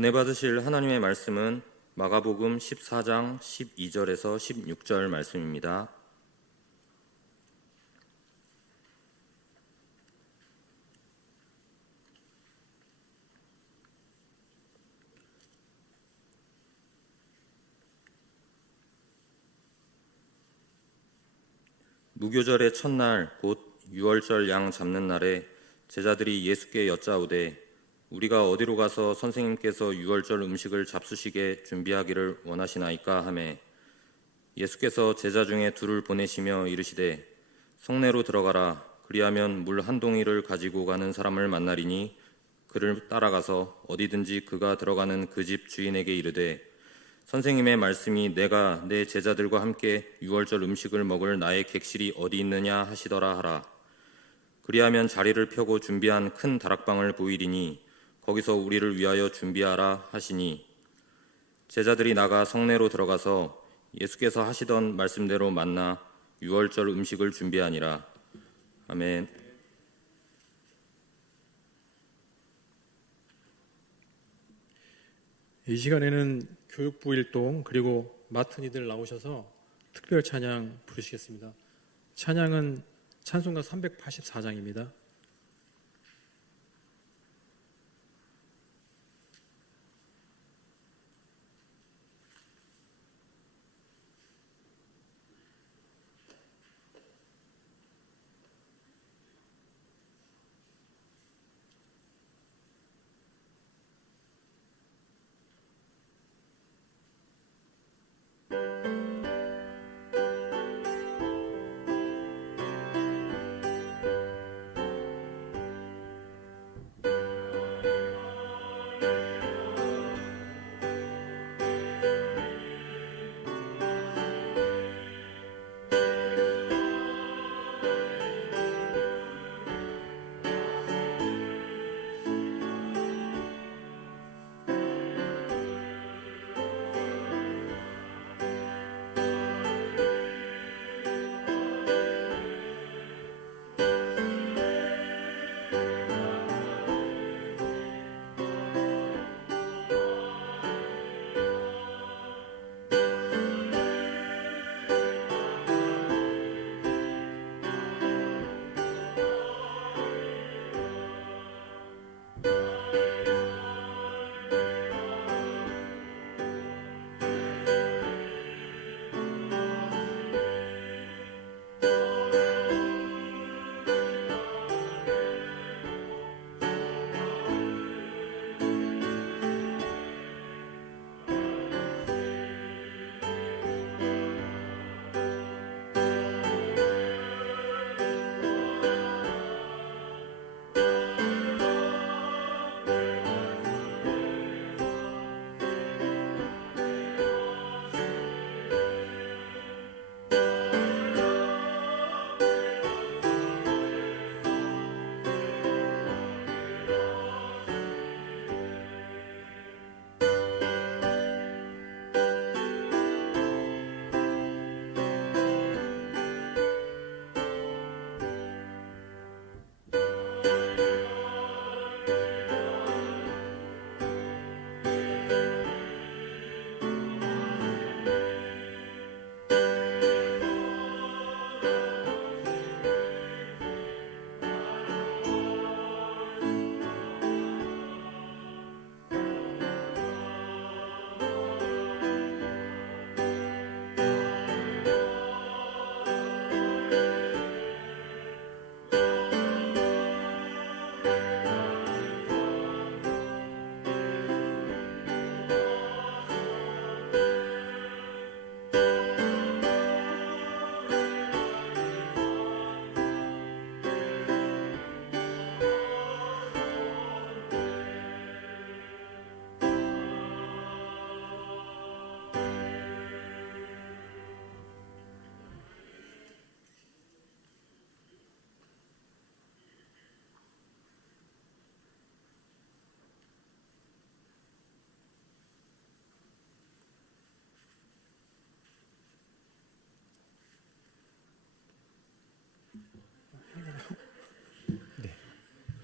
은혜 받으실 하나님의 말씀은 마가복음 14장 12절에서 16절 말씀입니다. 무교절의 첫날 곧 유월절 양 잡는 날에 제자들이 예수께 여짜오되 우리가 어디로 가서 선생님께서 유월절 음식을 잡수시게 준비하기를 원하시나이까 하매 예수께서 제자 중에 둘을 보내시며 이르시되 성내로 들어가라. 그리하면 물 한 동이를 가지고 가는 사람을 만나리니 그를 따라가서 어디든지 그가 들어가는 그 집 주인에게 이르되 선생님의 말씀이 내가 내 제자들과 함께 유월절 음식을 먹을 나의 객실이 어디 있느냐 하시더라 하라. 그리하면 자리를 펴고 준비한 큰 다락방을 보이리니 거기서 우리를 위하여 준비하라 하시니 제자들이 나가 성내로 들어가서 예수께서 하시던 말씀대로 만나 유월절 음식을 준비하니라. 아멘. 이 시간에는 교육부 일동 그리고 맡은 이들 나오셔서 특별 찬양 부르시겠습니다. 찬양은 찬송가 384장입니다.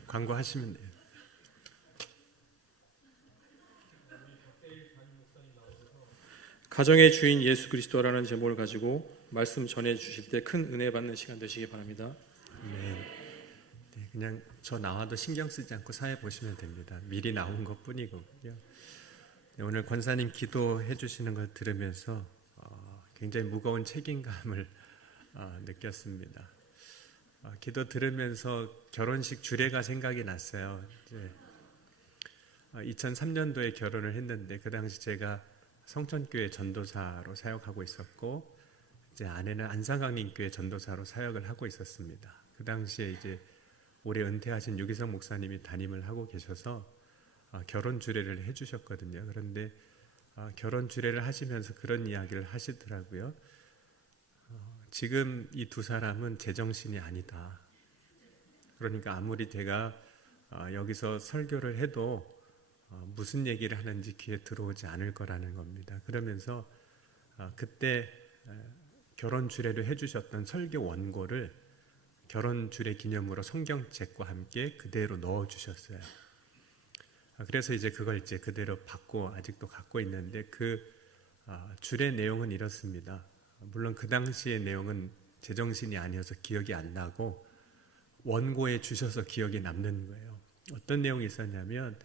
광고하시면 돼요. 가정의 주인 예수 그리스도라는 제목을 가지고 말씀 전해 주실 때 큰 은혜 받는 시간 되시기 바랍니다. 네, 그냥 저 나와도 신경 쓰지 않고 사회 보시면 됩니다. 미리 나온 것 뿐이거든요. 네, 오늘 권사님 기도해 주시는 걸 들으면서 굉장히 무거운 책임감을 느꼈습니다. 기도 들으면서 결혼식 주례가 생각이 났어요. 이제 2003년도에 결혼을 했는데 그 당시 제가 성천교회 전도사로 사역하고 있었고 이제 아내는 안산강림교회 전도사로 사역을 하고 있었습니다. 그 당시에 이제 올해 은퇴하신 유기성 목사님이 담임을 하고 계셔서 결혼 주례를 해주셨거든요. 그런데 결혼 주례를 하시면서 그런 이야기를 하시더라고요. 지금 이 두 사람은 제정신이 아니다. 그러니까 아무리 제가 여기서 설교를 해도 무슨 얘기를 하는지 귀에 들어오지 않을 거라는 겁니다. 그러면서 그때 결혼 주례를 해주셨던 설교 원고를 결혼 주례 기념으로 성경책과 함께 그대로 넣어주셨어요. 그래서 이제 그걸 이제 그대로 받고 아직도 갖고 있는데 그 주례 내용은 이렇습니다. 물론 그 당시의 내용은 제정신이 아니어서 기억이 안 나고 원고에 주셔서 기억이 남는 거예요. 어떤 내용이 있었냐면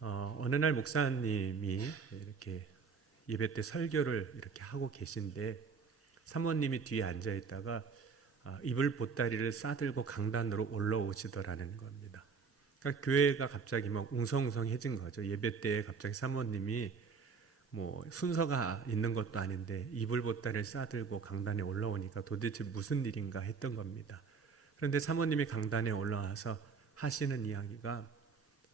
어느 날 목사님이 이렇게 예배 때 설교를 이렇게 하고 계신데 사모님이 뒤에 앉아 있다가 이불 보따리를 싸들고 강단으로 올라오시더라는 겁니다. 그러니까 교회가 갑자기 막 웅성웅성해진 거죠. 예배 때 갑자기 사모님이 뭐 순서가 있는 것도 아닌데 이불 보따리를 싸들고 강단에 올라오니까 도대체 무슨 일인가 했던 겁니다. 그런데 사모님이 강단에 올라와서 하시는 이야기가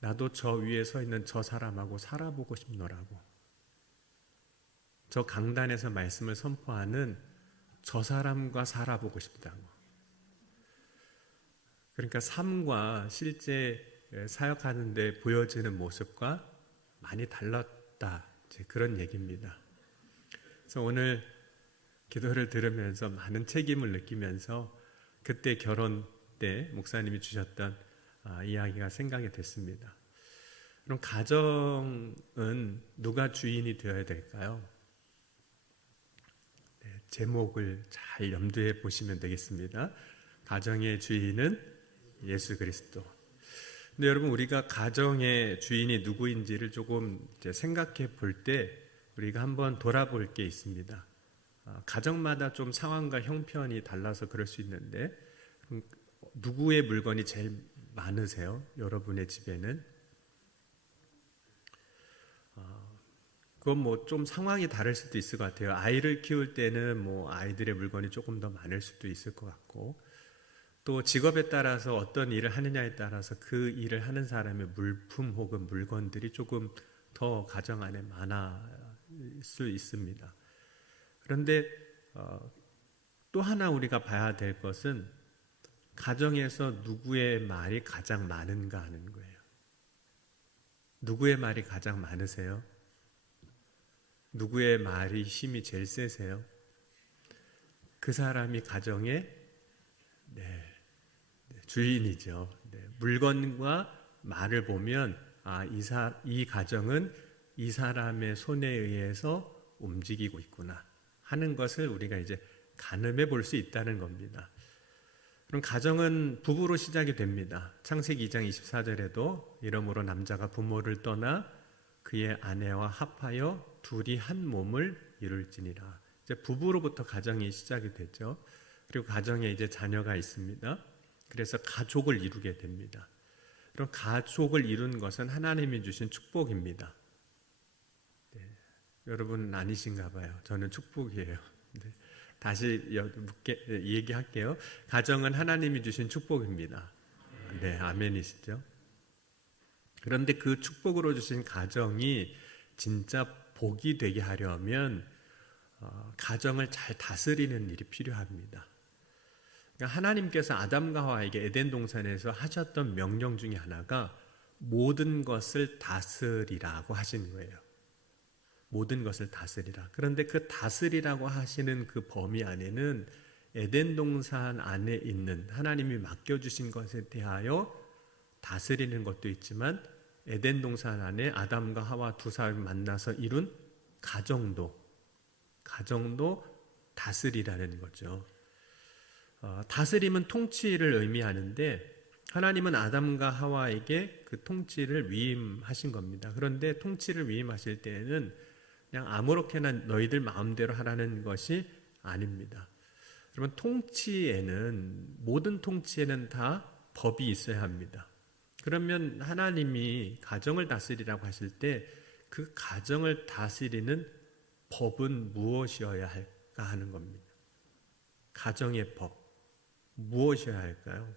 나도 저 위에 서 있는 저 사람하고 살아보고 싶노라고. 저 강단에서 말씀을 선포하는 저 사람과 살아보고 싶다고. 그러니까 삶과 실제 사역하는 데 보여지는 모습과 많이 달랐다. 이제 그런 얘기입니다. 그래서 오늘 기도를 들으면서 많은 책임을 느끼면서 그때 결혼 때 목사님이 주셨던 이야기가 생각이 됐습니다. 그럼 가정은 누가 주인이 되어야 될까요? 네, 제목을 잘 염두에 보시면 되겠습니다. 가정의 주인은 예수 그리스도. 근데 여러분 우리가 가정의 주인이 누구인지를 조금 이제 생각해 볼 때 우리가 한번 돌아볼 게 있습니다. 가정마다 좀 상황과 형편이 달라서 그럴 수 있는데 누구의 물건이 제일 많으세요? 여러분의 집에는? 그건 뭐 좀 상황이 다를 수도 있을 것 같아요. 아이를 키울 때는 뭐 아이들의 물건이 조금 더 많을 수도 있을 것 같고 또 직업에 따라서 어떤 일을 하느냐에 따라서 그 일을 하는 사람의 물품 혹은 물건들이 조금 더 가정 안에 많을 수 있습니다. 그런데 또 하나 우리가 봐야 될 것은 가정에서 누구의 말이 가장 많은가 하는 거예요. 누구의 말이 가장 많으세요? 누구의 말이 힘이 제일 세세요? 그 사람이 가정의 주인이죠. 물건과 말을 보면 이 가정은 이 사람의 손에 의해서 움직이고 있구나 하는 것을 우리가 이제 가늠해 볼 수 있다는 겁니다. 그럼 가정은 부부로 시작이 됩니다. 창세기 2장 24절에도 이러므로 남자가 부모를 떠나 그의 아내와 합하여 둘이 한 몸을 이룰지니라. 이제 부부로부터 가정이 시작이 되죠. 그리고 가정에 이제 자녀가 있습니다. 그래서 가족을 이루게 됩니다. 그럼 가족을 이룬 것은 하나님이 주신 축복입니다. 네, 여러분은 아니신가 봐요. 저는 축복이에요. 네, 다시 얘기할게요. 가정은 하나님이 주신 축복입니다. 네, 아멘이시죠? 그런데 그 축복으로 주신 가정이 진짜 복이 되게 하려면 가정을 잘 다스리는 일이 필요합니다. 그러니까 하나님께서 아담과 하와에게 에덴 동산에서 하셨던 명령 중에 하나가 모든 것을 다스리라고 하신 거예요. 모든 것을 다스리라. 그런데 그 다스리라고 하시는 그 범위 안에는 에덴 동산 안에 있는 하나님이 맡겨주신 것에 대하여 다스리는 것도 있지만 에덴 동산 안에 아담과 하와 두 사람이 만나서 이룬 가정도 가정도 다스리라는 거죠. 다스림은 통치를 의미하는데 하나님은 아담과 하와에게 그 통치를 위임하신 겁니다. 그런데 통치를 위임하실 때에는 그냥 아무렇게나 너희들 마음대로 하라는 것이 아닙니다. 여러분, 모든 통치에는 다 법이 있어야 합니다. 그러면 하나님이 가정을 다스리라고 하실 때 그 가정을 다스리는 법은 무엇이어야 할까 하는 겁니다. 가정의 법, 무엇이어야 할까요?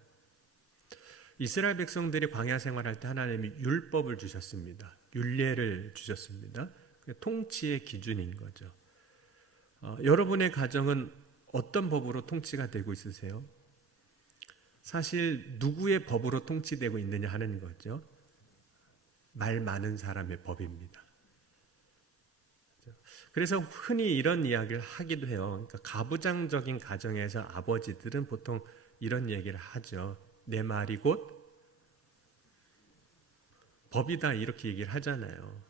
이스라엘 백성들이 광야 생활할 때 하나님이 율법을 주셨습니다. 율례를 주셨습니다. 통치의 기준인 거죠. 여러분의 가정은 어떤 법으로 통치가 되고 있으세요? 사실 누구의 법으로 통치되고 있느냐 하는 거죠. 말 많은 사람의 법입니다. 그래서 흔히 이런 이야기를 하기도 해요. 그러니까 가부장적인 가정에서 아버지들은 보통 이런 얘기를 하죠. 내 말이 곧 법이다, 이렇게 얘기를 하잖아요.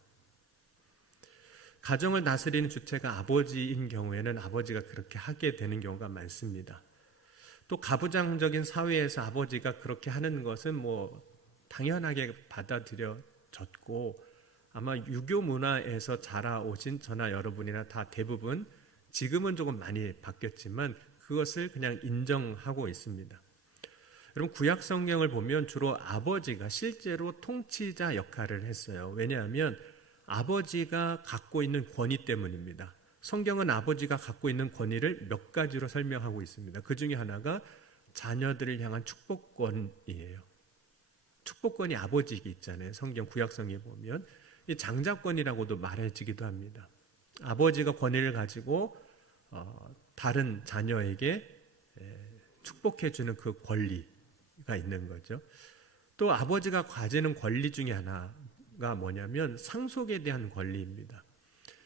가정을 다스리는 주체가 아버지인 경우에는 아버지가 그렇게 하게 되는 경우가 많습니다. 또 가부장적인 사회에서 아버지가 그렇게 하는 것은 뭐 당연하게 받아들여졌고, 아마 유교 문화에서 자라오신 저나 여러분이나 다 대부분 지금은 조금 많이 바뀌었지만 그것을 그냥 인정하고 있습니다. 여러분, 구약 성경을 보면 주로 아버지가 실제로 통치자 역할을 했어요. 왜냐하면 아버지가 갖고 있는 권위 때문입니다. 성경은 아버지가 갖고 있는 권위를 몇 가지로 설명하고 있습니다. 그 중에 하나가 자녀들을 향한 축복권이에요. 축복권이 아버지에게 있잖아요. 성경 구약 성경에 보면 이 장자권이라고도 말해지기도 합니다. 아버지가 권위를 가지고 다른 자녀에게 축복해주는 그 권리가 있는 거죠. 또 아버지가 가지는 권리 중에 하나가 뭐냐면 상속에 대한 권리입니다.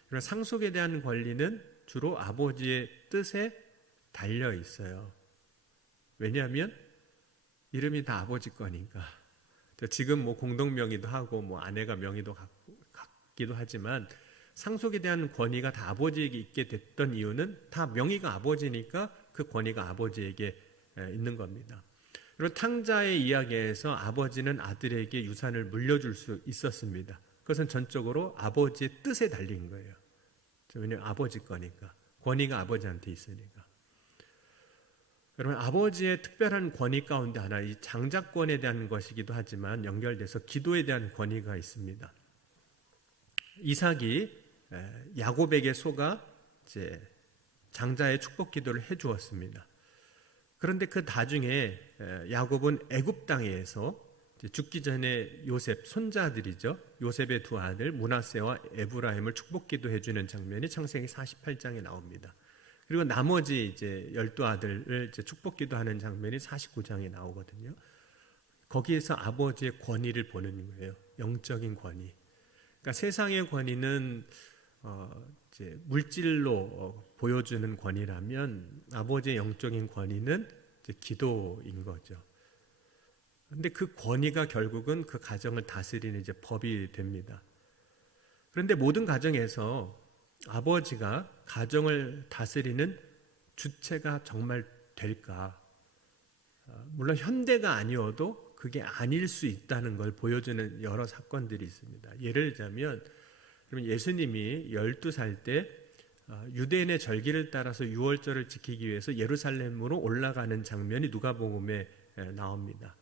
그런 상속에 대한 권리는 주로 아버지의 뜻에 달려 있어요. 왜냐하면 이름이 다 아버지 거니까. 지금 뭐 공동명의도 하고 뭐 아내가 명의도 갖기도 하지만 상속에 대한 권위가 다 아버지에게 있게 됐던 이유는 다 명의가 아버지니까 그 권위가 아버지에게 있는 겁니다. 그리고 탕자의 이야기에서 아버지는 아들에게 유산을 물려줄 수 있었습니다. 그것은 전적으로 아버지의 뜻에 달린 거예요. 왜냐하면 아버지 거니까. 권위가 아버지한테 있으니까. 여러분, 아버지의 특별한 권위 가운데 하나, 이 장자권에 대한 것이기도 하지만 연결돼서 기도에 대한 권위가 있습니다. 이삭이 야곱에게 속아 이제 장자의 축복 기도를 해주었습니다. 그런데 그 나중에 야곱은 애굽 땅에서 죽기 전에 요셉 손자들이죠. 요셉의 두 아들 므낫세와 에브라임을 축복 기도해주는 장면이 창세기 48장에 나옵니다. 그리고 나머지 이제 12아들을 이제 축복 기도하는 장면이 49장에 나오거든요. 거기에서 아버지의 권위를 보는 거예요. 영적인 권위. 그러니까 세상의 권위는 이제 물질로 보여주는 권위라면 아버지의 영적인 권위는 이제 기도인 거죠. 그런데 그 권위가 결국은 그 가정을 다스리는 이제 법이 됩니다. 그런데 모든 가정에서 아버지가 가정을 다스리는 주체가 정말 될까? 물론 현대가 아니어도 그게 아닐 수 있다는 걸 보여주는 여러 사건들이 있습니다. 예를 들자면 예수님이 12살 때 유대인의 절기를 따라서 유월절을 지키기 위해서 예루살렘으로 올라가는 장면이 누가복음에 나옵니다.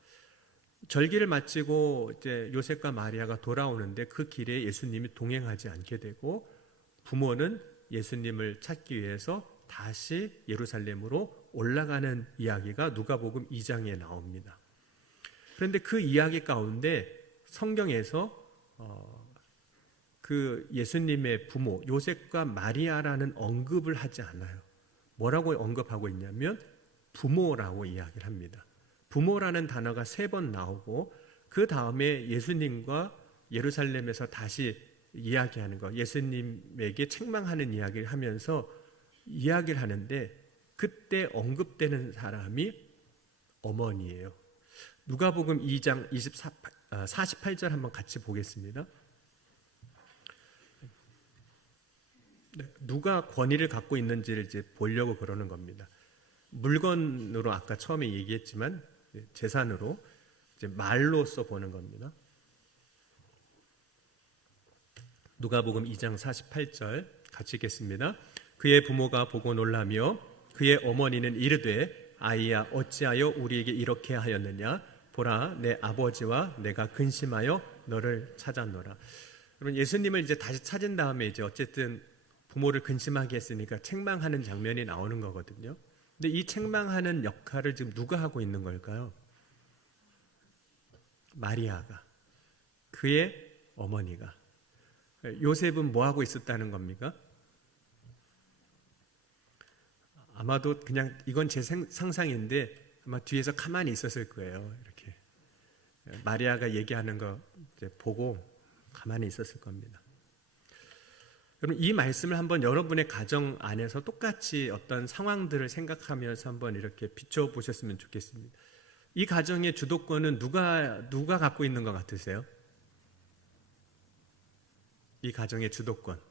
절기를 마치고 이제 요셉과 마리아가 돌아오는데 그 길에 예수님이 동행하지 않게 되고 부모는 예수님을 찾기 위해서 다시 예루살렘으로 올라가는 이야기가 누가복음 2장에 나옵니다. 그런데 그 이야기 가운데 성경에서 그 예수님의 부모 요셉과 마리아라는 언급을 하지 않아요. 뭐라고 언급하고 있냐면 부모라고 이야기를 합니다. 부모라는 단어가 3번 나오고 그 다음에 예수님과 예루살렘에서 다시 이야기하는 거, 예수님에게 책망하는 이야기를 하면서 이야기를 하는데 그때 언급되는 사람이 어머니예요. 누가복음 2장 48절 한번 같이 보겠습니다. 누가 권위를 갖고 있는지를 이제 보려고 그러는 겁니다. 물건으로 아까 처음에 얘기했지만 재산으로 이제 말로써 보는 겁니다. 누가복음 2장 48절 같이 읽겠습니다. 그의 부모가 보고 놀라며 그의 어머니는 이르되 아이야 어찌하여 우리에게 이렇게 하였느냐 보라 내 아버지와 내가 근심하여 너를 찾았노라. 여러분 예수님을 이제 다시 찾은 다음에 이제 어쨌든 부모를 근심하게 했으니까 책망하는 장면이 나오는 거거든요. 근데 이 책망하는 역할을 지금 누가 하고 있는 걸까요? 마리아가, 그의 어머니가. 요셉은 뭐 하고 있었다는 겁니까? 아마도 그냥 이건 제 상상인데 아마 뒤에서 가만히 있었을 거예요. 이렇게 마리아가 얘기하는 거 이제 보고 가만히 있었을 겁니다. 여러분 이 말씀을 한번 여러분의 가정 안에서 똑같이 어떤 상황들을 생각하면서 한번 이렇게 비춰보셨으면 좋겠습니다. 이 가정의 주도권은 누가 갖고 있는 것 같으세요? 이 가정의 주도권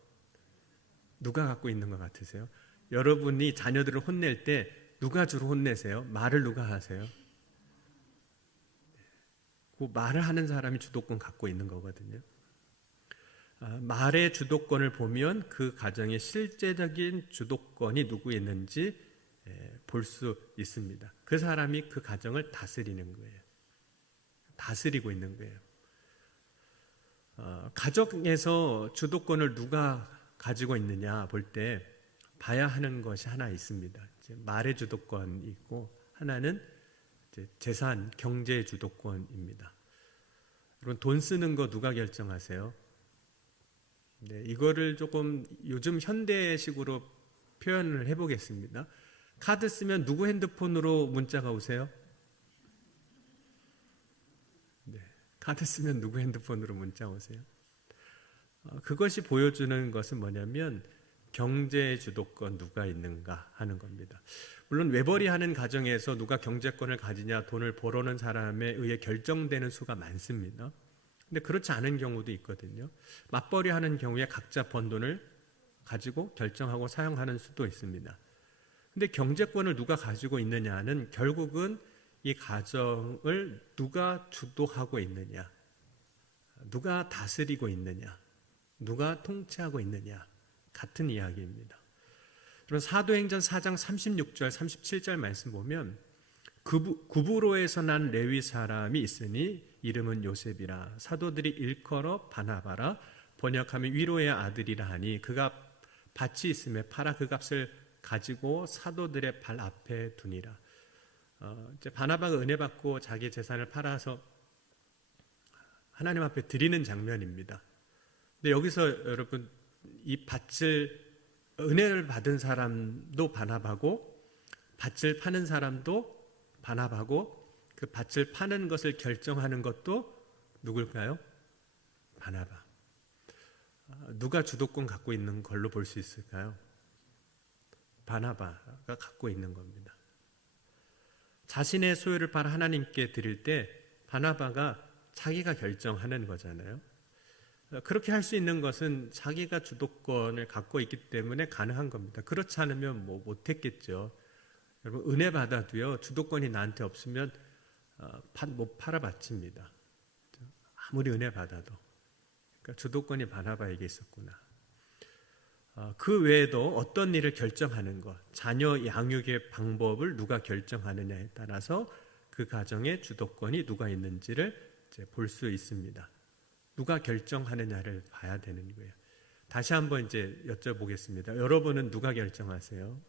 누가 갖고 있는 것 같으세요? 여러분이 자녀들을 혼낼 때 누가 주로 혼내세요? 말을 누가 하세요? 그 말을 하는 사람이 주도권 갖고 있는 거거든요. 말의 주도권을 보면 그 가정의 실제적인 주도권이 누구에 있는지 볼 수 있습니다. 그 사람이 그 가정을 다스리는 거예요. 다스리고 있는 거예요. 가정에서 주도권을 누가 가지고 있느냐 볼 때 봐야 하는 것이 하나 있습니다. 말의 주도권이 있고 하나는 재산, 경제의 주도권입니다. 여러분 돈 쓰는 거 누가 결정하세요? 네, 이거를 조금 요즘 현대식으로 표현을 해보겠습니다. 카드 쓰면 누구 핸드폰으로 문자가 오세요? 네, 카드 쓰면 누구 핸드폰으로 문자 오세요? 그것이 보여주는 것은 뭐냐면 경제의 주도권 누가 있는가 하는 겁니다. 물론 외벌이 하는 가정에서 누가 경제권을 가지냐 돈을 벌어오는 사람에 의해 결정되는 수가 많습니다. 근데 그렇지 않은 경우도 있거든요. 맞벌이 하는 경우에 각자 번 돈을 가지고 결정하고 사용하는 수도 있습니다. 근데 경제권을 누가 가지고 있느냐는 결국은 이 가정을 누가 주도하고 있느냐, 누가 다스리고 있느냐, 누가 통치하고 있느냐 같은 이야기입니다. 그럼 사도행전 4장 36절 37절 말씀 보면 구브로에서 난 레위 사람이 있으니 이름은 요셉이라 사도들이 일컬어 바나바라 번역하면 위로의 아들이라 하니 그가 밭이 있음에 팔아 그 값을 가지고 사도들의 발 앞에 두니라. 이제 바나바가 은혜 받고 자기 재산을 팔아서 하나님 앞에 드리는 장면입니다. 근데 여기서 여러분 이 밭을 은혜를 받은 사람도 바나바고 밭을 파는 사람도 바나바고 그 밭을 파는 것을 결정하는 것도 누굴까요? 바나바. 누가 주도권 갖고 있는 걸로 볼 수 있을까요? 바나바가 갖고 있는 겁니다. 자신의 소유를 팔아 하나님께 드릴 때 바나바가 자기가 결정하는 거잖아요. 그렇게 할 수 있는 것은 자기가 주도권을 갖고 있기 때문에 가능한 겁니다. 그렇지 않으면 뭐 못했겠죠. 여러분 은혜 받아도요 주도권이 나한테 없으면 못 팔아 바칩니다. 아무리 은혜 받아도. 그러니까 주도권이 바나바에게 있었구나. 그 외에도 어떤 일을 결정하는 것, 자녀 양육의 방법을 누가 결정하느냐에 따라서 그 가정의 주도권이 누가 있는지를 볼 수 있습니다. 누가 결정하느냐를 봐야 되는 거예요. 다시 한번 이제 여쭤보겠습니다. 여러분은 누가 결정하세요?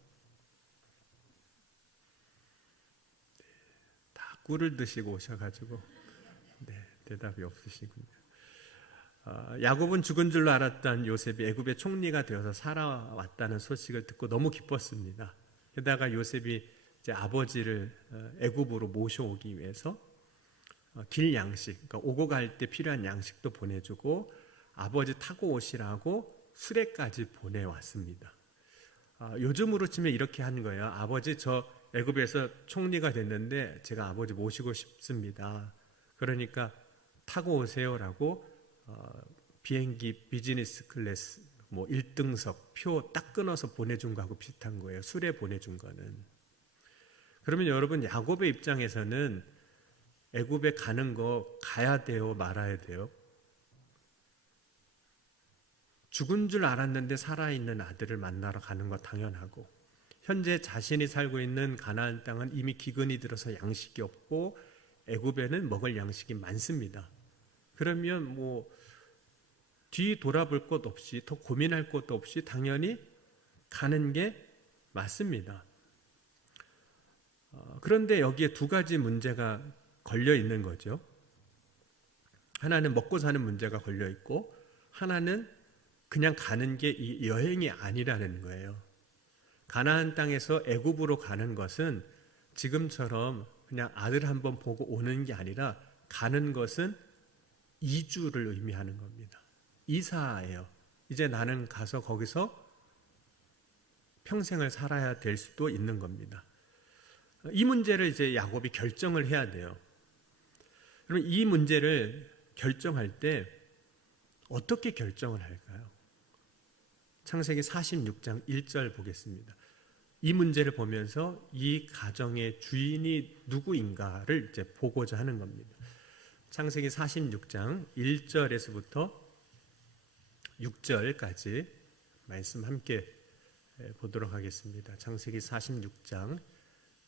다 꿀을 드시고 오셔가지고 대답이 없으시군요. 야곱은 죽은 줄로 알았던 요셉이 애굽의 총리가 되어서 살아왔다는 소식을 듣고 너무 기뻤습니다. 게다가 요셉이 이제 아버지를 애굽으로 모셔오기 위해서 길 양식, 그러니까 오고 갈 때 필요한 양식도 보내주고 아버지 타고 오시라고 수레까지 보내왔습니다. 요즘으로 치면 이렇게 한 거예요. 아버지 저 애굽에서 총리가 됐는데 제가 아버지 모시고 싶습니다. 그러니까 타고 오세요라고 비행기 비즈니스 클래스 뭐 1등석 표 딱 끊어서 보내준 거하고 비슷한 거예요. 술에 보내준 거는. 그러면 여러분 야곱의 입장에서는 애굽에 가는 거 가야 돼요, 말아야 돼요? 죽은 줄 알았는데 살아있는 아들을 만나러 가는 거 당연하고, 현재 자신이 살고 있는 가나안 땅은 이미 기근이 들어서 양식이 없고 애굽에는 먹을 양식이 많습니다. 그러면 뭐 뒤 돌아볼 것 없이, 더 고민할 것도 없이 당연히 가는 게 맞습니다. 그런데 여기에 두 가지 문제가 걸려 있는 거죠. 하나는 먹고 사는 문제가 걸려 있고, 하나는 그냥 가는 게 이 여행이 아니라는 거예요. 가나안 땅에서 애굽으로 가는 것은 지금처럼 그냥 아들 한번 보고 오는 게 아니라, 가는 것은 이주를 의미하는 겁니다. 이사예요. 이제 나는 가서 거기서 평생을 살아야 될 수도 있는 겁니다. 이 문제를 이제 야곱이 결정을 해야 돼요. 그럼 이 문제를 결정할 때 어떻게 결정을 할까요? 창세기 46장 1절 보겠습니다. 이 문제를 보면서 이 가정의 주인이 누구인가를 이제 보고자 하는 겁니다. 창세기 46장 1절에서부터 6절까지 말씀 함께 보도록 하겠습니다. 창세기 46장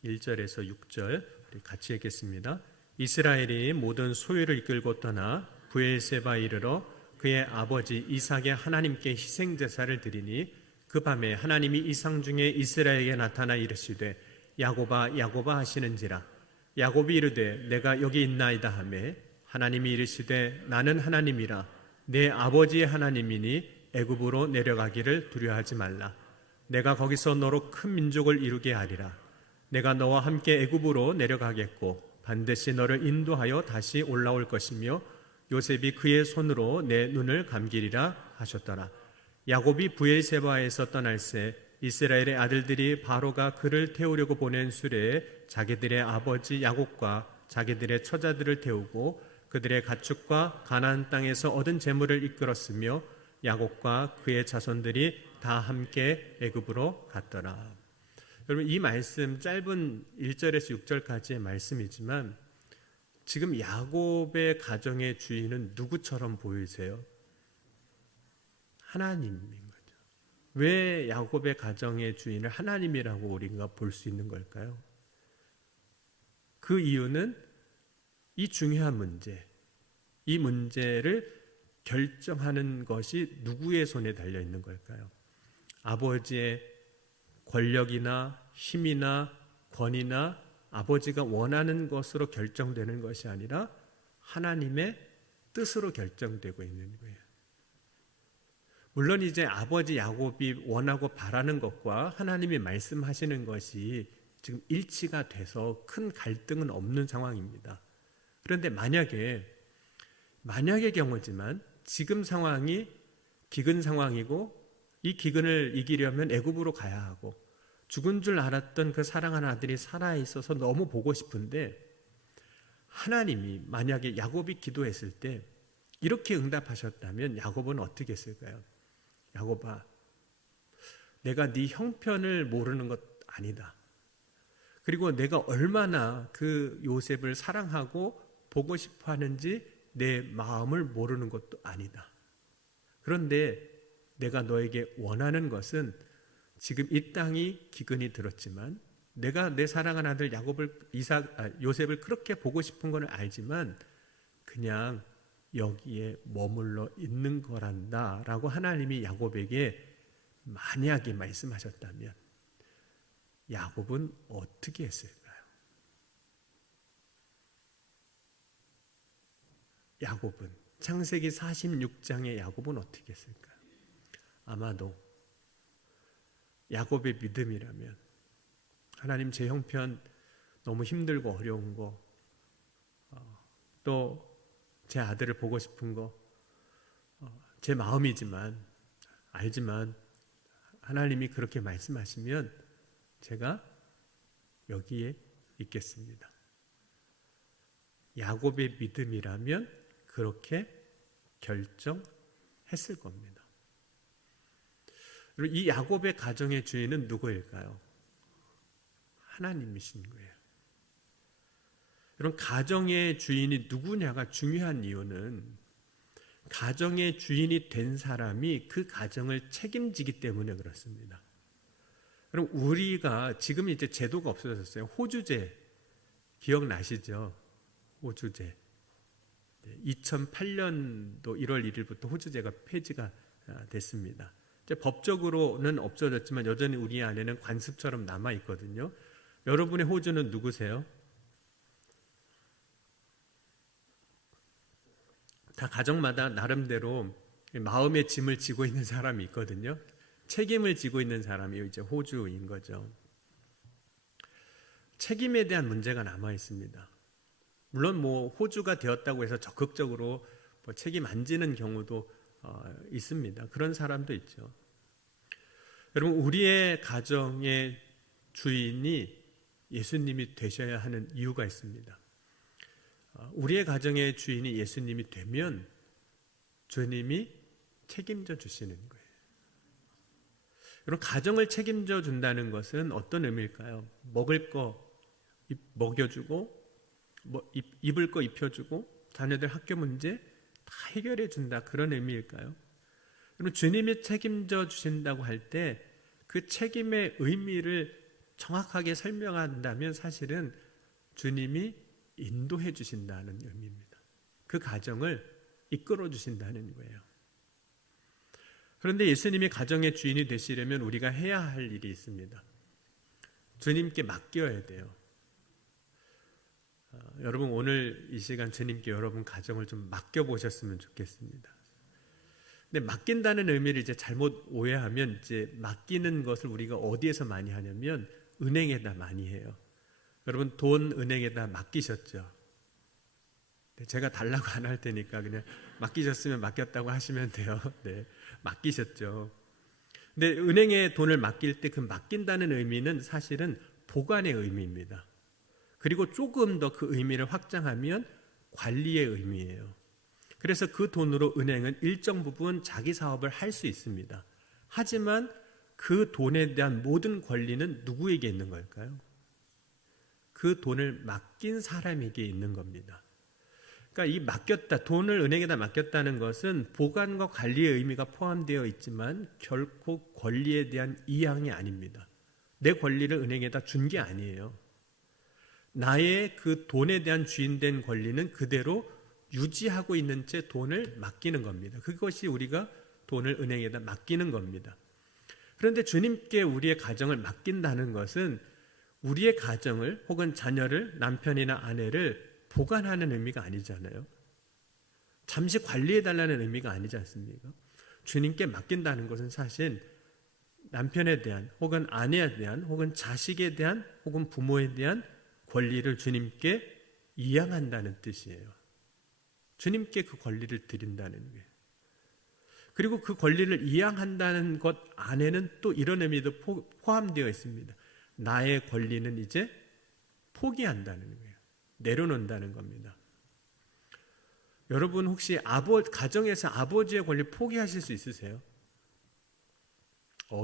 1절에서 6절 우리 같이 읽겠습니다. 이스라엘이 모든 소유를 이끌고 떠나 브엘세바 이르러 그의 아버지 이삭의 하나님께 희생제사를 드리니, 그 밤에 하나님이 이상 중에 이스라엘에게 나타나 이르시되 야곱아 야곱아 하시는지라. 야곱이 이르되 내가 여기 있나이다 하매, 하나님이 이르시되 나는 하나님이라. 내 아버지의 하나님이니 애굽으로 내려가기를 두려워하지 말라. 내가 거기서 너로 큰 민족을 이루게 하리라. 내가 너와 함께 애굽으로 내려가겠고 반드시 너를 인도하여 다시 올라올 것이며 요셉이 그의 손으로 내 눈을 감기리라 하셨더라. 야곱이 브엘세바에서 떠날새 이스라엘의 아들들이 바로가 그를 태우려고 보낸 수레에 자기들의 아버지 야곱과 자기들의 처자들을 태우고 그들의 가축과 가나안 땅에서 얻은 재물을 이끌었으며 야곱과 그의 자손들이 다 함께 애굽으로 갔더라. 여러분, 이 말씀 짧은 1절에서 6절까지의 말씀이지만 지금 야곱의 가정의 주인은 누구처럼 보이세요? 하나님인 거죠. 왜 야곱의 가정의 주인을 하나님이라고 우리가 볼 수 있는 걸까요? 그 이유는 이 중요한 문제, 이 문제를 결정하는 것이 누구의 손에 달려 있는 걸까요? 아버지의 권력이나 힘이나 권위나 아버지가 원하는 것으로 결정되는 것이 아니라 하나님의 뜻으로 결정되고 있는 거예요. 물론 이제 아버지 야곱이 원하고 바라는 것과 하나님이 말씀하시는 것이 지금 일치가 돼서 큰 갈등은 없는 상황입니다. 그런데 만약의 경우지만 지금 상황이 기근 상황이고 이 기근을 이기려면 애굽으로 가야 하고 죽은 줄 알았던 그 사랑하는 아들이 살아있어서 너무 보고 싶은데, 하나님이 만약에 야곱이 기도했을 때 이렇게 응답하셨다면 야곱은 어떻게 했을까요? 야곱아, 내가 네 형편을 모르는 것 아니다. 그리고 내가 얼마나 그 요셉을 사랑하고 보고 싶어 하는지 내 마음을 모르는 것도 아니다. 그런데 내가 너에게 원하는 것은 지금 이 땅이 기근이 들었지만 내가 내 사랑하는 아들 요셉을 그렇게 보고 싶은 건 알지만 그냥 여기에 머물러 있는 거란다 라고 하나님이 야곱에게 만약에 말씀하셨다면 야곱은 어떻게 했을까요? 창세기 46장의 야곱은 어떻게 했을까요? 아마도 야곱의 믿음이라면 하나님, 제 형편 너무 힘들고 어려운 거, 또 제 아들을 보고 싶은 거, 제 마음이지만 알지만 하나님이 그렇게 말씀하시면 제가 여기에 있겠습니다. 야곱의 믿음이라면 그렇게 결정했을 겁니다. 그리고 이 야곱의 가정의 주인은 누구일까요? 하나님이신 거예요. 여러분, 가정의 주인이 누구냐가 중요한 이유는 가정의 주인이 된 사람이 그 가정을 책임지기 때문에 그렇습니다. 그럼 우리가 지금 이제 제도가 없어졌어요. 호주제 기억나시죠? 호주제. 2008년도 1월 1일부터 호주제가 폐지가 됐습니다. 이제 법적으로는 없어졌지만 여전히 우리 안에는 관습처럼 남아 있거든요. 여러분의 호주는 누구세요? 다 가정마다 나름대로 마음의 짐을 지고 있는 사람이 있거든요. 책임을 지고 있는 사람이 이제 호주인 거죠. 책임에 대한 문제가 남아 있습니다. 물론 뭐 호주가 되었다고 해서 적극적으로 뭐 책임 안 지는 경우도 있습니다. 그런 사람도 있죠. 여러분, 우리의 가정의 주인이 예수님이 되셔야 하는 이유가 있습니다. 우리의 가정의 주인이 예수님이 되면 주님이 책임져 주시는 거예요. 여러분, 가정을 책임져 준다는 것은 어떤 의미일까요? 먹을 거 먹여주고, 입을 거 입혀주고, 자녀들 학교 문제 다 해결해 준다, 그런 의미일까요? 여러분, 주님이 책임져 주신다고 할 때 그 책임의 의미를 정확하게 설명한다면 사실은 주님이 인도해 주신다는 의미입니다. 그 가정을 이끌어 주신다는 거예요. 그런데 예수님이 가정의 주인이 되시려면 우리가 해야 할 일이 있습니다. 주님께 맡겨야 돼요. 여러분, 오늘 이 시간 주님께 여러분 가정을 좀 맡겨보셨으면 좋겠습니다. 근데 맡긴다는 의미를 이제 잘못 오해하면 이제 맡기는 것을 우리가 어디에서 많이 하냐면 은행에다 많이 해요. 여러분, 돈 은행에다 맡기셨죠? 제가 달라고 안 할 테니까 그냥 맡기셨으면 맡겼다고 하시면 돼요. 네, 맡기셨죠. 근데 은행에 돈을 맡길 때 그 맡긴다는 의미는 사실은 보관의 의미입니다. 그리고 조금 더 그 의미를 확장하면 관리의 의미예요. 그래서 그 돈으로 은행은 일정 부분 자기 사업을 할 수 있습니다. 하지만 그 돈에 대한 모든 권리는 누구에게 있는 걸까요? 그 돈을 맡긴 사람에게 있는 겁니다. 그러니까 이 맡겼다, 돈을 은행에다 맡겼다는 것은 보관과 관리의 의미가 포함되어 있지만 결코 권리에 대한 이양이 아닙니다. 내 권리를 은행에다 준 게 아니에요. 나의 그 돈에 대한 주인된 권리는 그대로 유지하고 있는 채 돈을 맡기는 겁니다. 그것이 우리가 돈을 은행에다 맡기는 겁니다. 그런데 주님께 우리의 가정을 맡긴다는 것은 우리의 가정을 혹은 자녀를, 남편이나 아내를 보관하는 의미가 아니잖아요. 잠시 관리해달라는 의미가 아니지 않습니까? 주님께 맡긴다는 것은 사실 남편에 대한 혹은 아내에 대한 혹은 자식에 대한 혹은 부모에 대한 권리를 주님께 이양한다는 뜻이에요. 주님께 그 권리를 드린다는 거예요. 그리고 그 권리를 이양한다는 것 안에는 또 이런 의미도 포함되어 있습니다. 나의 권리는 이제 포기한다는 거예요. 내려놓는다는 겁니다. 여러분, 혹시 가정에서 아버지의 권리 포기하실 수 있으세요?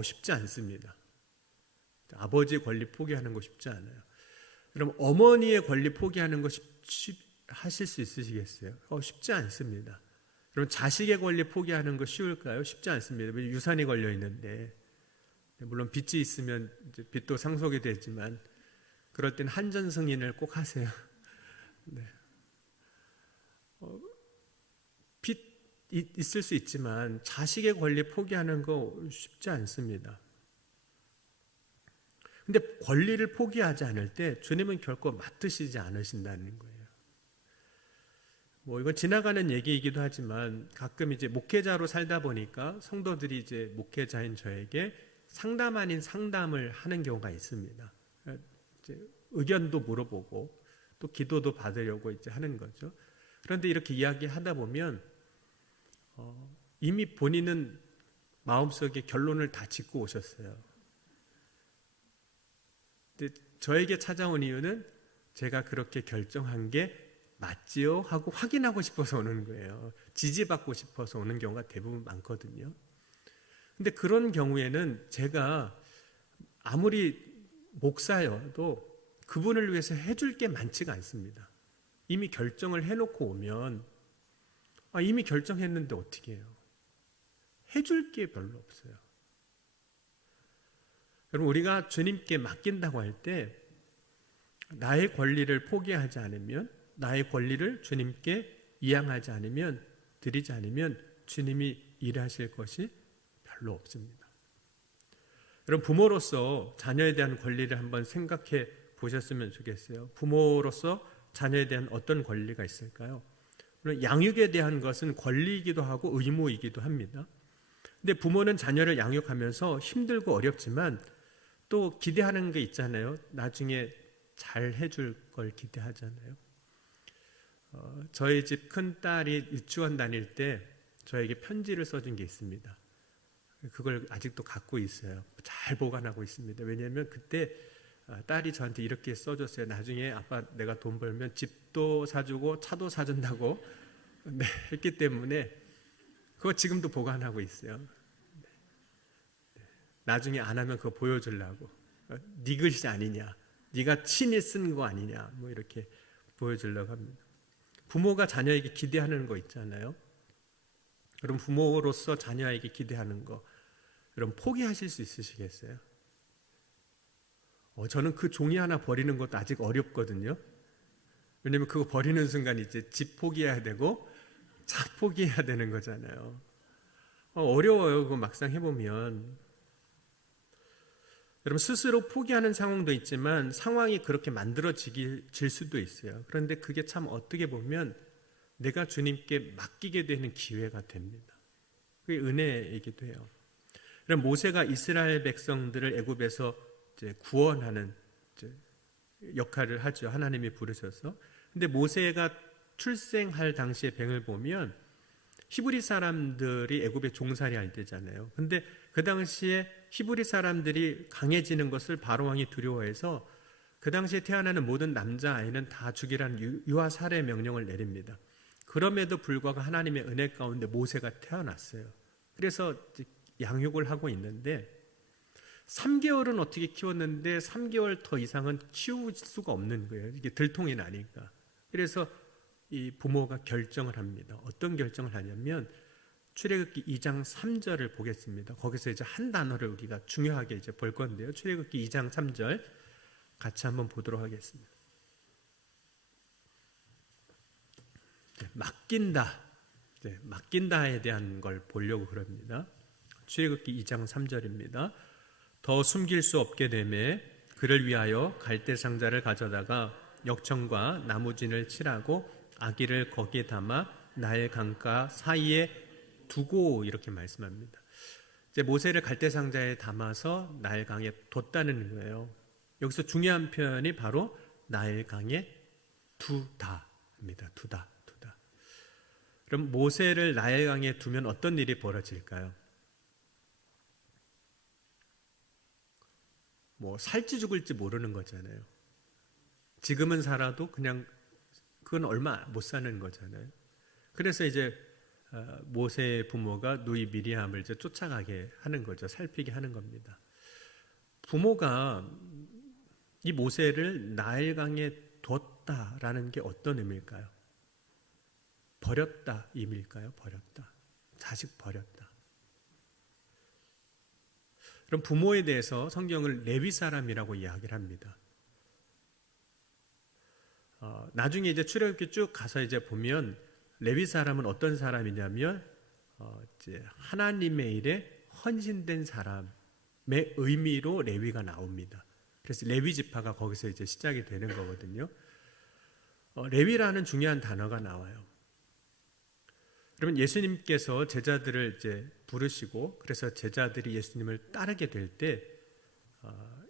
쉽지 않습니다. 아버지의 권리 포기하는 거 쉽지 않아요. 그럼 어머니의 권리 포기하는 거 하실 수 있으시겠어요? 쉽지 않습니다. 그럼 자식의 권리 포기하는 거 쉬울까요? 쉽지 않습니다. 유산이 걸려 있는데, 물론 빚이 있으면 이제 빚도 상속이 되지만 그럴 땐 한전 승인을 꼭 하세요. 네. 빚 있을 수 있지만 자식의 권리 포기하는 거 쉽지 않습니다. 근데 권리를 포기하지 않을 때 주님은 결코 맡으시지 않으신다는 거예요. 이건 지나가는 얘기이기도 하지만 가끔 이제 목회자로 살다 보니까 성도들이 이제 목회자인 저에게 상담 아닌 상담을 하는 경우가 있습니다. 이제 의견도 물어보고 또 기도도 받으려고 이제 하는 거죠. 그런데 이렇게 이야기하다 보면 이미 본인은 마음속에 결론을 다 짓고 오셨어요. 근데 저에게 찾아온 이유는 제가 그렇게 결정한 게 맞지요? 하고 확인하고 싶어서 오는 거예요. 지지받고 싶어서 오는 경우가 대부분 많거든요. 근데 그런 경우에는 제가 아무리 목사여도 그분을 위해서 해줄 게 많지가 않습니다. 이미 결정을 해놓고 오면 이미 결정했는데 어떻게 해요? 해줄 게 별로 없어요. 여러분, 우리가 주님께 맡긴다고 할 때 나의 권리를 포기하지 않으면, 나의 권리를 주님께 이양하지 않으면, 드리지 않으면 주님이 일하실 것이 별로 없습니다. 여러분, 부모로서 자녀에 대한 권리를 한번 생각해 보셨으면 좋겠어요. 부모로서 자녀에 대한 어떤 권리가 있을까요? 물론 양육에 대한 것은 권리이기도 하고 의무이기도 합니다. 근데 부모는 자녀를 양육하면서 힘들고 어렵지만 또 기대하는 게 있잖아요. 나중에 잘 해줄 걸 기대하잖아요. 저희 집 큰 딸이 유치원 다닐 때 저에게 편지를 써준 게 있습니다. 그걸 아직도 갖고 있어요. 잘 보관하고 있습니다. 왜냐하면 그때 딸이 저한테 이렇게 써줬어요. 나중에 아빠 내가 돈 벌면 집도 사주고 차도 사준다고 했기 때문에 그거 지금도 보관하고 있어요. 나중에 안 하면 그거 보여주려고. 네 글씨 아니냐, 네가 친히 쓴 거 아니냐, 뭐 이렇게 보여주려고 합니다. 부모가 자녀에게 기대하는 거 있잖아요. 여러분, 부모로서 자녀에게 기대하는 거 여러분 포기하실 수 있으시겠어요? 저는 그 종이 하나 버리는 것도 아직 어렵거든요. 왜냐면 그거 버리는 순간 이제 집 포기해야 되고 차 포기해야 되는 거잖아요. 어려워요. 그거 막상 해보면. 여러분, 스스로 포기하는 상황도 있지만 상황이 그렇게 만들어질 수도 있어요. 그런데 그게 참 어떻게 보면 내가 주님께 맡기게 되는 기회가 됩니다. 그게 은혜이기도 해요. 그럼 모세가 이스라엘 백성들을 애굽에서 이제 구원하는 역할을 하죠. 하나님이 부르셔서. 근데 모세가 출생할 당시의 뱅을 보면 히브리 사람들이 애굽에 종살이 할 때잖아요. 근데 그 당시에 히브리 사람들이 강해지는 것을 바로 왕이 두려워해서 그 당시에 태어나는 모든 남자아이는 다 죽이라는 유아 살해 명령을 내립니다. 그럼에도 불구하고 하나님의 은혜 가운데 모세가 태어났어요. 그래서 양육을 하고 있는데 3개월은 어떻게 키웠는데 3개월 더 이상은 키울 수가 없는 거예요. 이게 들통이 나니까. 그래서 이 부모가 결정을 합니다. 어떤 결정을 하냐면 출애굽기 2장 3절을 보겠습니다. 거기서 이제 한 단어를 우리가 중요하게 이제 볼 건데요. 출애굽기 2장 3절 같이 한번 보도록 하겠습니다. 맡긴다. 맡긴다에 대한 걸 보려고 그럽니다. 출애굽기 2장 3절입니다. 더 숨길 수 없게 되매 그를 위하여 갈대 상자를 가져다가 역청과 나무진을 칠하고 아기를 거기에 담아 나일 강가 사이에 두고 이렇게 말씀합니다. 이제 모세를 갈대 상자에 담아서 나일 강에 뒀다는 거예요. 여기서 중요한 표현이 바로 나일 강에 두다입니다. 두다. 그럼 모세를 나일 강에 두면 어떤 일이 벌어질까요? 뭐 살지 죽을지 모르는 거잖아요. 지금은 살아도 그냥 그건 얼마 못 사는 거잖아요. 그래서 이제 모세의 부모가 누이 미리암을 이제 쫓아가게 하는 거죠. 살피게 하는 겁니다. 부모가 이 모세를 나일강에 뒀다라는 게 어떤 의미일까요? 버렸다 의미일까요? 버렸다. 자식 버렸다. 그럼 부모에 대해서 성경을 레위 사람이라고 이야기를 합니다. 나중에 이제 출애굽기 쭉 가서 이제 보면 레위 사람은 어떤 사람이냐면 이제 하나님의 일에 헌신된 사람의 의미로 레위가 나옵니다. 그래서 레위 지파가 거기서 이제 시작이 되는 거거든요. 레위라는 중요한 단어가 나와요. 그러면 예수님께서 제자들을 이제 부르시고 그래서 제자들이 예수님을 따르게 될 때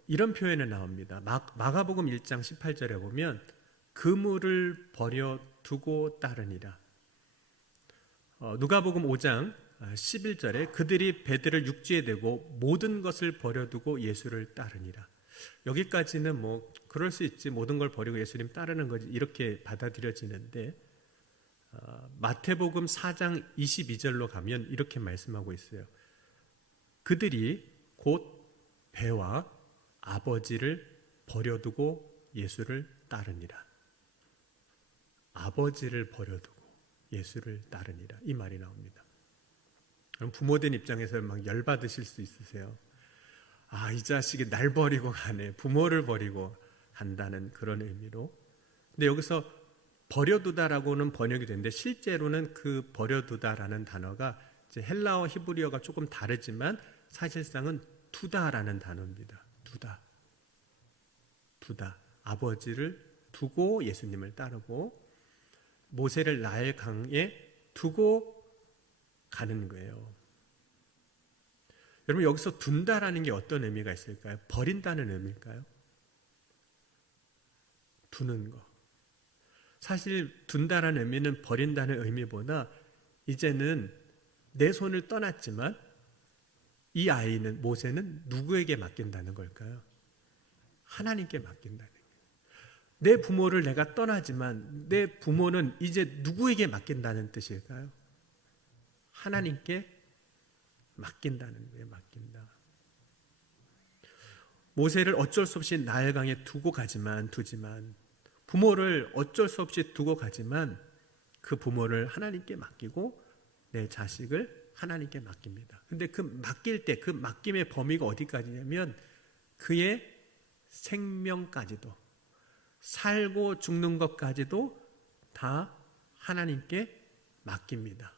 이런 표현이 나옵니다. 마가복음 1장 18절에 보면 그물을 버려 두고 따르니라. 누가복음 5장 11절에 그들이 배들을 육지에 대고 모든 것을 버려두고 예수를 따르니라. 여기까지는 뭐 그럴 수 있지, 모든 걸 버리고 예수님 따르는 거지, 이렇게 받아들여지는데 마태복음 4장 22절로 가면 이렇게 말씀하고 있어요. 그들이 곧 배와 아버지를 버려두고 예수를 따르니라. 아버지를 버려두고 예수를 따르니라. 이 말이 나옵니다. 그럼 부모된 입장에서 막 열받으실 수 있으세요. 아, 이 자식이 날 버리고 가네. 부모를 버리고 간다는 그런 의미로. 근데 여기서 버려두다라고는 번역이 되는데 실제로는 그 버려두다라는 단어가 이제 헬라어 히브리어가 조금 다르지만 사실상은 두다라는 단어입니다. 두다. 아버지를 두고 예수님을 따르고 모세를 나일 강에 두고 가는 거예요. 여러분 여기서 둔다라는 게 어떤 의미가 있을까요? 버린다는 의미일까요? 두는 거. 사실 둔다라는 의미는 버린다는 의미보다 이제는 내 손을 떠났지만 이 아이는 모세는 누구에게 맡긴다는 걸까요? 하나님께 맡긴다는 거예요. 내 부모를 내가 떠나지만 내 부모는 이제 누구에게 맡긴다는 뜻일까요? 하나님께 맡긴다는 거예요. 맡긴다. 모세를 어쩔 수 없이 나일강에 두지만 부모를 어쩔 수 없이 두고 가지만 그 부모를 하나님께 맡기고 내 자식을 하나님께 맡깁니다. 근데 그 맡길 때 그 맡김의 범위가 어디까지냐면 그의 생명까지도 살고 죽는 것까지도 다 하나님께 맡깁니다.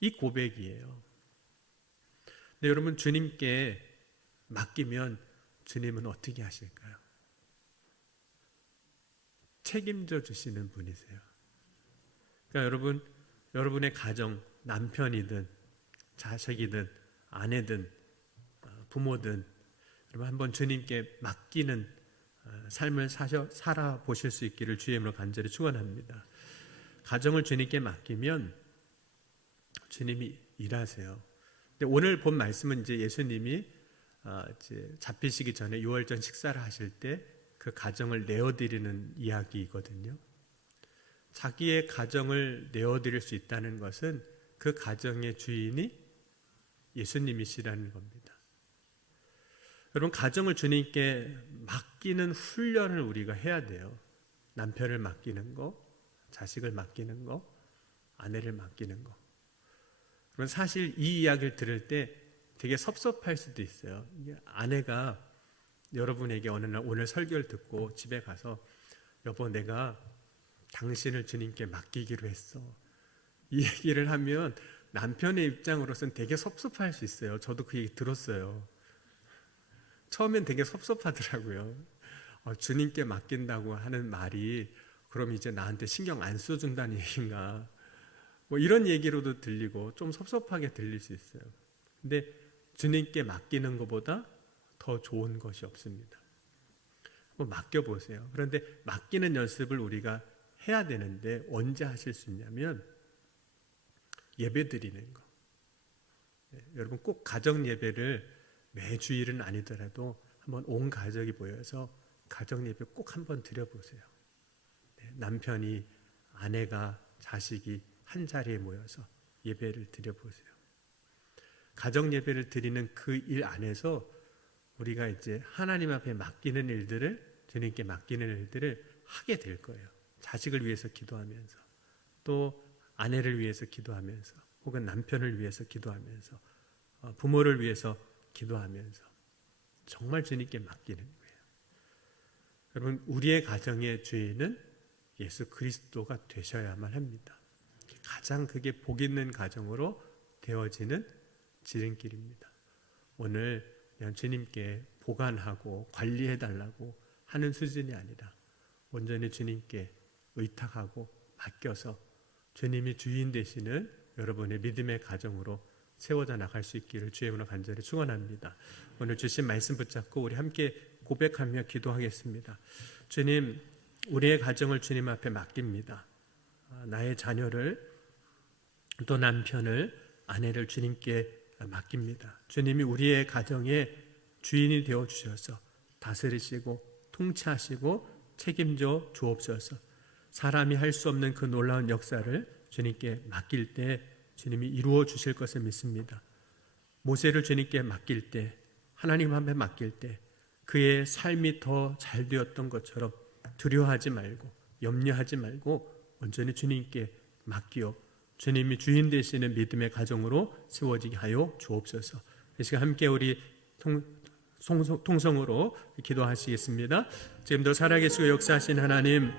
이 고백이에요. 근데 여러분 주님께 맡기면 주님은 어떻게 하실까요? 책임져 주시는 분이세요. 그러니까 여러분의 가정, 남편이든 자식이든 아내든 부모든 여러분 한번 주님께 맡기는 삶을 살아보실 수 있기를 주의 이름으로 간절히 축원합니다. 가정을 주님께 맡기면 주님이 일하세요. 근데 오늘 본 말씀은 이제 예수님이 이제 잡히시기 전에 유월절 식사를 하실 때 그 가정을 내어드리는 이야기이거든요. 자기의 가정을 내어드릴 수 있다는 것은 그 가정의 주인이 예수님이시라는 겁니다. 여러분 가정을 주님께 맡기는 훈련을 우리가 해야 돼요. 남편을 맡기는 거, 자식을 맡기는 거, 아내를 맡기는 거. 그럼 사실 이 이야기를 들을 때 되게 섭섭할 수도 있어요. 아내가 여러분에게 어느 날 오늘 설교를 듣고 집에 가서 여보 내가 당신을 주님께 맡기기로 했어. 이 얘기를 하면 남편의 입장으로서는 되게 섭섭할 수 있어요. 저도 그 얘기 들었어요. 처음엔 되게 섭섭하더라고요. 주님께 맡긴다고 하는 말이 그럼 이제 나한테 신경 안 써준다는 얘기인가. 뭐 이런 얘기로도 들리고 좀 섭섭하게 들릴 수 있어요. 근데 주님께 맡기는 것보다 더 좋은 것이 없습니다. 한번 맡겨보세요. 그런데 맡기는 연습을 우리가 해야 되는데 언제 하실 수 있냐면 예배 드리는 거. 여러분 꼭 가정 예배를 매주일은 아니더라도 한번 온 가족이 모여서 가정 예배 꼭 한번 드려보세요. 남편이, 아내가, 자식이 한 자리에 모여서 예배를 드려보세요. 가정 예배를 드리는 그 일 안에서 우리가 이제 하나님 앞에 맡기는 일들을, 주님께 맡기는 일들을 하게 될 거예요. 자식을 위해서 기도하면서, 또 아내를 위해서 기도하면서, 혹은 남편을 위해서 기도하면서, 부모를 위해서 기도하면서 정말 주님께 맡기는 거예요. 여러분 우리의 가정의 주인은 예수 그리스도가 되셔야만 합니다. 가장 그게 복 있는 가정으로 되어지는 지름길입니다. 오늘 그냥 주님께 보관하고 관리해달라고 하는 수준이 아니라 온전히 주님께 의탁하고 맡겨서 주님이 주인 되시는 여러분의 믿음의 가정으로 세워져 나갈 수 있기를 주의 이름으로 간절히 축원합니다. 오늘 주신 말씀 붙잡고 우리 함께 고백하며 기도하겠습니다. 주님, 우리의 가정을 주님 앞에 맡깁니다. 나의 자녀를, 또 남편을, 아내를 주님께 맡깁니다. 주님이 우리의 가정의 주인이 되어 주셔서 다스리시고 통치하시고 책임져 주옵소서. 사람이 할 수 없는 그 놀라운 역사를 주님께 맡길 때 주님이 이루어 주실 것을 믿습니다. 모세를 주님께 맡길 때, 하나님 앞에 맡길 때 그의 삶이 더 잘 되었던 것처럼 두려워하지 말고 염려하지 말고 온전히 주님께 맡기어 주님이 주인 되시는 믿음의 가정으로 세워지게 하여 주옵소서. 이 시간 함께 우리 통성으로 기도하시겠습니다. 지금도 살아계시고 역사하신 하나님,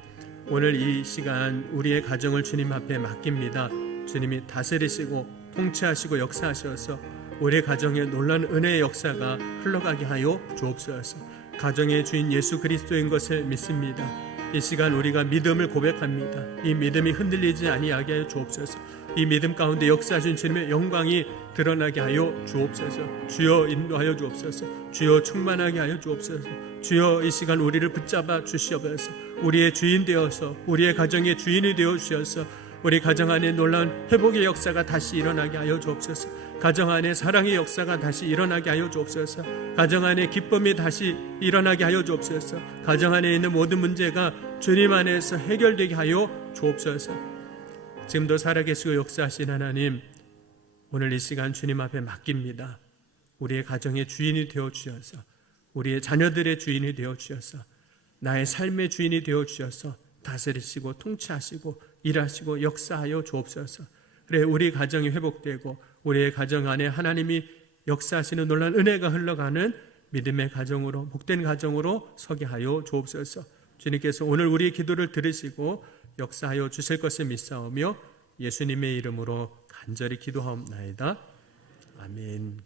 오늘 이 시간 우리의 가정을 주님 앞에 맡깁니다. 주님이 다스리시고 통치하시고 역사하셔서 우리의 가정에 놀라운 은혜의 역사가 흘러가게 하여 주옵소서. 가정의 주인 예수 그리스도인 것을 믿습니다. 이 시간 우리가 믿음을 고백합니다. 이 믿음이 흔들리지 아니하게 하여 주옵소서. 이 믿음 가운데 역사하신 주님의 영광이 드러나게 하여 주옵소서. 주여 인도하여 주옵소서. 주여 충만하게 하여 주옵소서. 주여 이 시간 우리를 붙잡아 주시옵소서. 우리의 주인 되어서 우리의 가정의 주인이 되어 주셔서 우리 가정 안에 놀라운 회복의 역사가 다시 일어나게 하여 주옵소서. 가정 안에 사랑의 역사가 다시 일어나게 하여 주옵소서. 가정 안에 기쁨이 다시 일어나게 하여 주옵소서. 가정 안에 있는 모든 문제가 주님 안에서 해결되게 하여 주옵소서. 지금도 살아계시고 역사하신 하나님, 오늘 이 시간 주님 앞에 맡깁니다. 우리의 가정의 주인이 되어 주셔서 우리의 자녀들의 주인이 되어 주셔서 나의 삶의 주인이 되어 주셔서 다스리시고 통치하시고 일하시고 역사하여 주옵소서. 그래 우리 가정이 회복되고 우리의 가정 안에 하나님이 역사하시는 놀라운 은혜가 흘러가는 믿음의 가정으로 복된 가정으로 서게 하여 주옵소서. 주님께서 오늘 우리의 기도를 들으시고 역사하여 주실 것을 믿사오며 예수님의 이름으로 간절히 기도하옵나이다. 아멘.